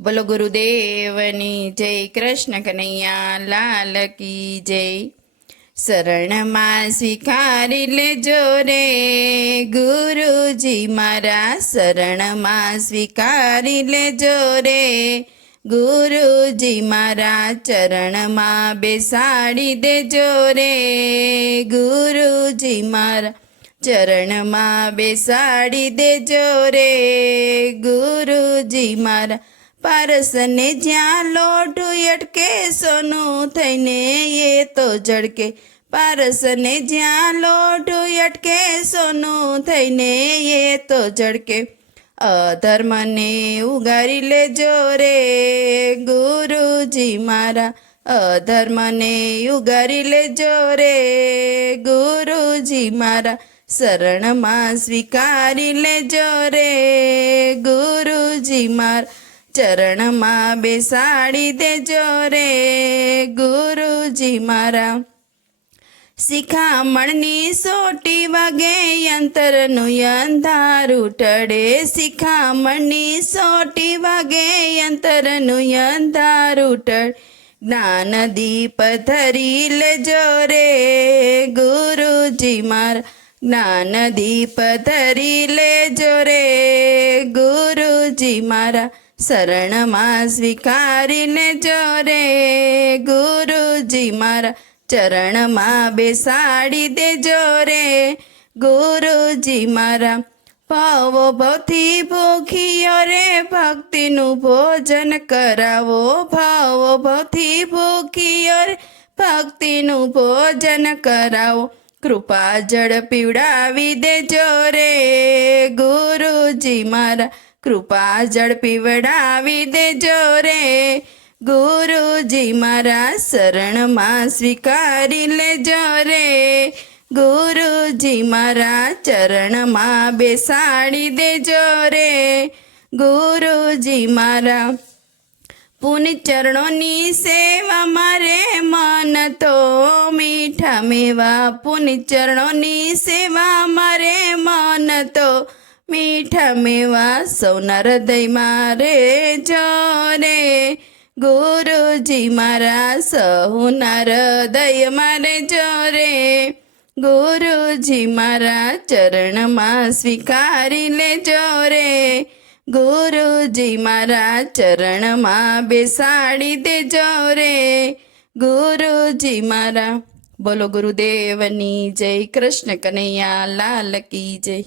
બોલો ગુરુદેવની જય, કૃષ્ણ કનૈયા લાલ કી જય। શરણમાં સ્વીકારી લેજો રે ગુરુજી મારા, શરણમાં સ્વીકારી લેજો રે ગુરુજી મારા, ચરણમાં બેસાડી દેજો રે ગુરુજી મારા, ચરણમાં બેસાડી દેજો રે ગુરુજી મારા। પારસને જ્યાં લોઢું અટકે સોનું થઈને એ તો ઝળકે, પારસને જ્યાં લોઢું અટકે સોનું થઈને એ તો ઝળકે। અધર્મને ઉગારી લેજો રે ગુરુજી મારા, અધર્મને ઉગારી લેજો રે ગુરુજી મારા, શરણમાં સ્વીકારી લેજો રે ગુરુજી મારા, ચરણમાં બેસાડી દેજો રે ગુરુજી મારા। શિખામણની સોટી વાગે અંતરનું અંધારું ટળે, શિખામણની સોટી વાગે અંતરનું અંધારું ટળે, જ્ઞાન દીપ ધરી લેજો રે ગુરુજી મારા, જ્ઞાન દીપ ધરી લેજો રે ગુરુજી મારા, શરણમાં સ્વીકારી લેજો રે ગુરુજી મારા, ચરણમાં બેસાડી દેજો રે ગુરુજી મારા। ભાવો ભવથી ભૂખિયો રે ભક્તિનું ભોજન કરાવો, ભાવો ભવથી ભૂખિયો રે ભક્તિનું ભોજન કરાવો, કૃપા જળ પીવડાવી દેજો રે ગુરુજી મારા, કૃપા જળ પીવડાવી દેજો રે ગુરુજી મારા, શરણમાં સ્વીકારી લેજો રે ગુરુજી મારા, ચરણમાં બેસાડી દેજો રે ગુરુજી મારા। પુનિત ચરણોની સેવા મારે મન તો મીઠા મેવા, પુનિત ચરણોની સેવા મારે મન તો મીઠા મેવા, સૌના હૃદયમાં રહેજો રે ગુરુજી મારા, સૌના હૃદયમાં રહેજો રે ગુરુજી મારા, ચરણમાં સ્વીકારી લેજો રે ગુરુજી મારા, ચરણમાં બેસાડી દેજો રે ગુરુજી મારા। બોલો ગુરુદેવની જય, કૃષ્ણ કનૈયા લાલ કી જય।